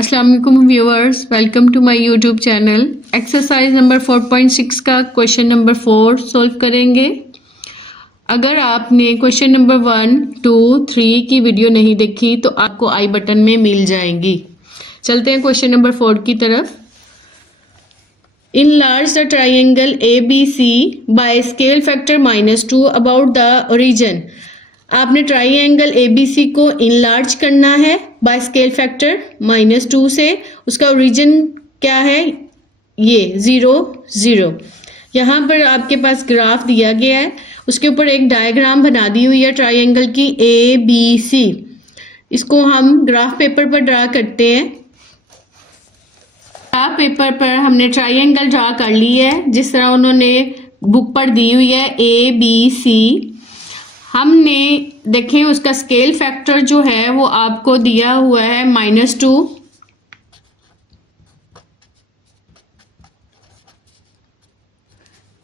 अस्सलाम वालेकुम viewers, welcome to my YouTube channel. Exercise number 4.6 का क्वेश्चन नंबर 4 सॉल्व करेंगे। अगर आपने क्वेश्चन नंबर 1, 2, 3 की वीडियो नहीं देखी तो आपको आई बटन में मिल जाएंगी। चलते हैं क्वेश्चन नंबर 4 की तरफ। Enlarge the triangle ABC by scale factor -2 about the origin। आपने ट्राइंगल ABC को इनलार्ज करना है बाय स्केल फैक्टर -2 से। उसका ओरिजिन क्या है? ये 0, 0। यहाँ पर आपके पास ग्राफ दिया गया है, उसके ऊपर एक डायग्राम बना दी हुई है ट्राइंगल की ABC। इसको हम ग्राफ पेपर पर ड्रा करते हैं। ग्राफ पेपर पर हमने ट्राइंगल ड्रा कर ली है जिस तरह उन्होंने बुक पर दी हुई है ABC। हमने देखें उसका स्केल फैक्टर जो है वो आपको दिया हुआ है -2।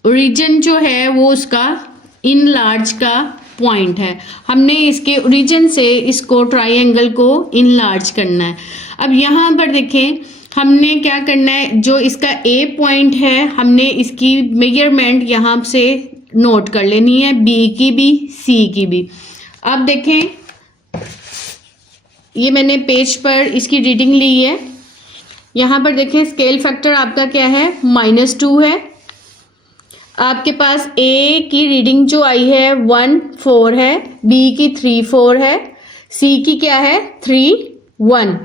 ओरिजिन जो है वो उसका इनलार्ज का पॉइंट है। हमने इसके ओरिजिन से इसको ट्राइंगल को इनलार्ज करना है। अब यहाँ पर देखें हमने क्या करना है, जो इसका A पॉइंट है हमने इसकी मेजरमेंट यहाँ से नोट कर लेनी है, B की भी C की भी। अब देखें ये मैंने पेज पर इसकी रीडिंग ली है। यहाँ पर देखें स्केल फैक्टर आपका क्या है, -2 है। आपके पास A की रीडिंग जो आई है 1, 4 है, B की 3, 4 है, C की क्या है 3, 1।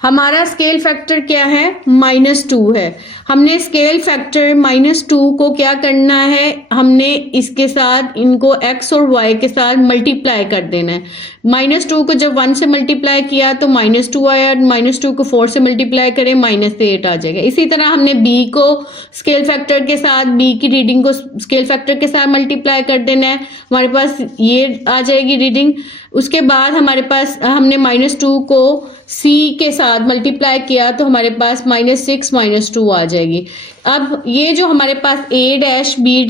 हमारा स्केल फैक्टर क्या है, -2 है। हमने स्केल फैक्टर -2 को क्या करना है, हमने इसके साथ इनको x और y के साथ मल्टीप्लाई कर देना है। -2 को जब 1 से मल्टीप्लाई किया तो -2 आया, -2 को 4 से मल्टीप्लाई करें -8 आ जाएगा। इसी तरह हमने b को स्केल फैक्टर के साथ, b की रीडिंग को स्केल फैक्टर के साथ मल्टीप्लाई कर देना है, हमारे पास ये आ जाएगी रीडिंग। उसके बाद हमारे पास हमने -2 को c के साथ मल्टीप्लाई किया तो हमारे पास -6 -2 आ जाएगी। अब ये जो हमारे पास A' B'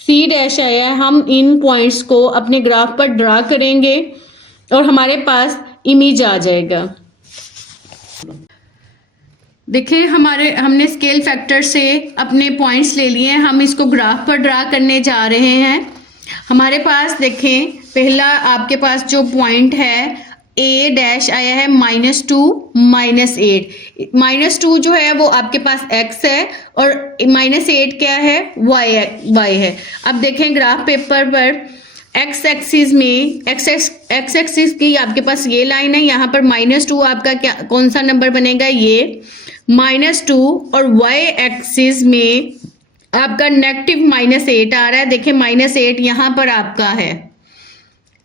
C' आया है, हम इन पॉइंट्स को अपने ग्राफ पर ड्रा करेंगे और हमारे पास इमेज आ जाएगा। देखिए हमने स्केल फैक्टर से अपने पॉइंट्स ले लिए हैं, हम इसको ग्राफ पर ड्रा करने जा रहे हैं। हमारे पास देखें पहला आपके पास जो पॉइंट है A' आया है -2, -8। -2 जो है वो आपके पास x है और -8 क्या है, y है। अब देखें ग्राफ पेपर पर x एक्सिस में x एक्सिस की आपके पास ये लाइन है, यहाँ पर -2 आपका क्या कौन सा नंबर बनेगा, ये -2। और y एक्सिस में आपका नेगेटिव -8 आ रहा है। देखें -8 यहाँ पर आपका है,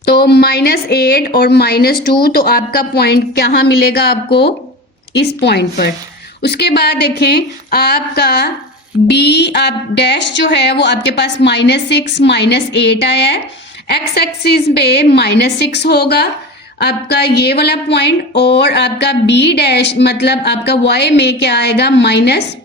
तो -8 और -2, तो आपका पॉइंट कहाँ मिलेगा आपको, इस पॉइंट पर। उसके बाद देखें आपका आप डैश जो है वो आपके पास -6 -8 आया है। x एक्सिस पे -6 होगा आपका ये वाला पॉइंट, और आपका B' मतलब आपका y में क्या आएगा, -8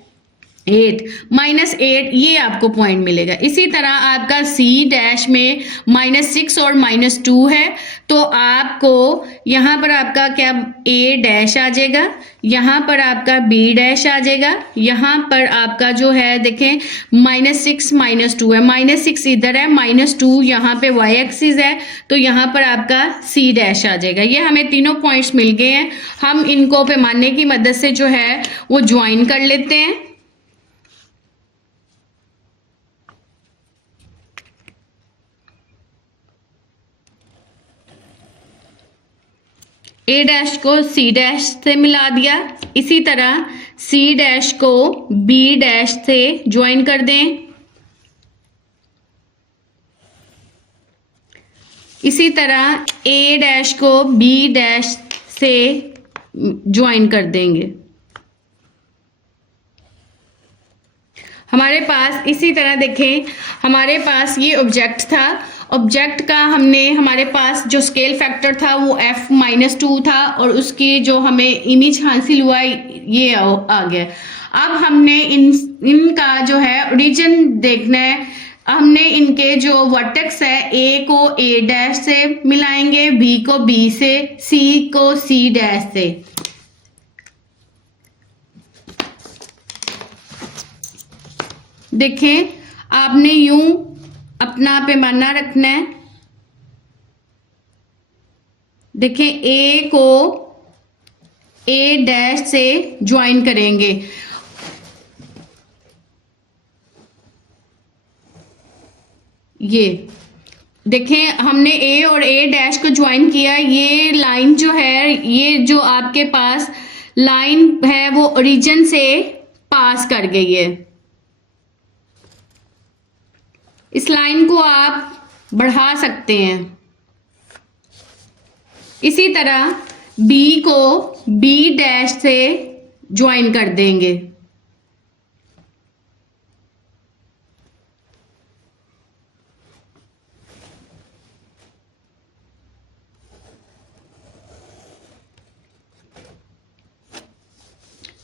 ये आपको पॉइंट मिलेगा। इसी तरह आपका C' में -6 और -2 है, तो आपको यहाँ पर आपका क्या A' आ जाएगा, यहाँ पर आपका B' आ जाएगा, यहाँ पर आपका जो है देखें -6 -2 है, -6 इधर है, -2 यहाँ पे y एक्सिस है, तो यहाँ पर आपका C' आ जाएगा। ये हमें तीनों पॉइंट्स मिल गए हैं। हम इनको पैमाने की मदद से जो है वो ज्वाइन कर लेते हैं। A' को C' से मिला दिया, इसी तरह C' को B' से ज्वाइन कर दें, इसी तरह A' को B' से ज्वाइन कर देंगे। हमारे पास इसी तरह देखें हमारे पास ये ऑब्जेक्ट था, ऑब्जेक्ट का हमारे पास जो स्केल फैक्टर था वो f-2 था और उसकी जो हमें इमेज हासिल हुआ ये आ गया। अब हमने इनका जो है ओरिजिन देखना है। हमने इनके जो वर्टेक्स है A को A' से मिलाएंगे, B को B से, C को C' से। देखें आपने यूं अपना पैमाना रखना है। देखें ए को ए डैश से ज्वाइन करेंगे। ये देखें हमने ए और ए डैश को ज्वाइन किया। ये लाइन जो है, ये जो आपके पास लाइन है वो ओरिजिन से पास कर गई है। इस लाइन को आप बढ़ा सकते हैं। इसी तरह बी को बी डैश से ज्वाइन कर देंगे।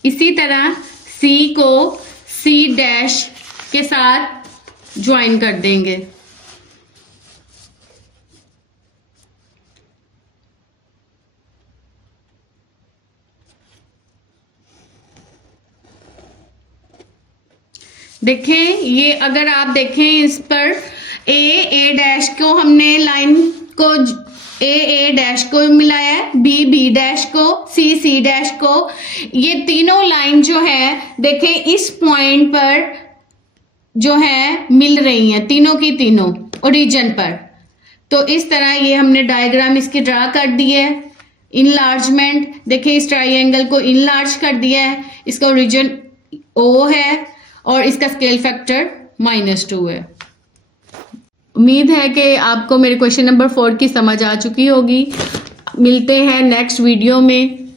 इसी तरह सी को सी डैश के साथ ज्वाइन कर देंगे। देखें ये अगर आप देखें इस पर ए डैश को हमने लाइन को ए डैश को मिलाया है, बी डैश को, सी डैश को। ये तीनों लाइन जो है देखें इस पॉइंट पर जो है मिल रही हैं, तीनों की तीनों ओरिजिन पर। तो इस तरह ये हमने डायग्राम इसकी ड्रा कर दी है। इनलार्जमेंट देखें, इस ट्राइंगल को इनलार्ज कर दिया है। इसका ओरिजिन ओ है और इसका स्केल फैक्टर -2 है। उम्मीद है कि आपको मेरे क्वेश्चन नंबर 4 की समझ आ चुकी होगी। मिलते हैं नेक्स्ट वीडियो में।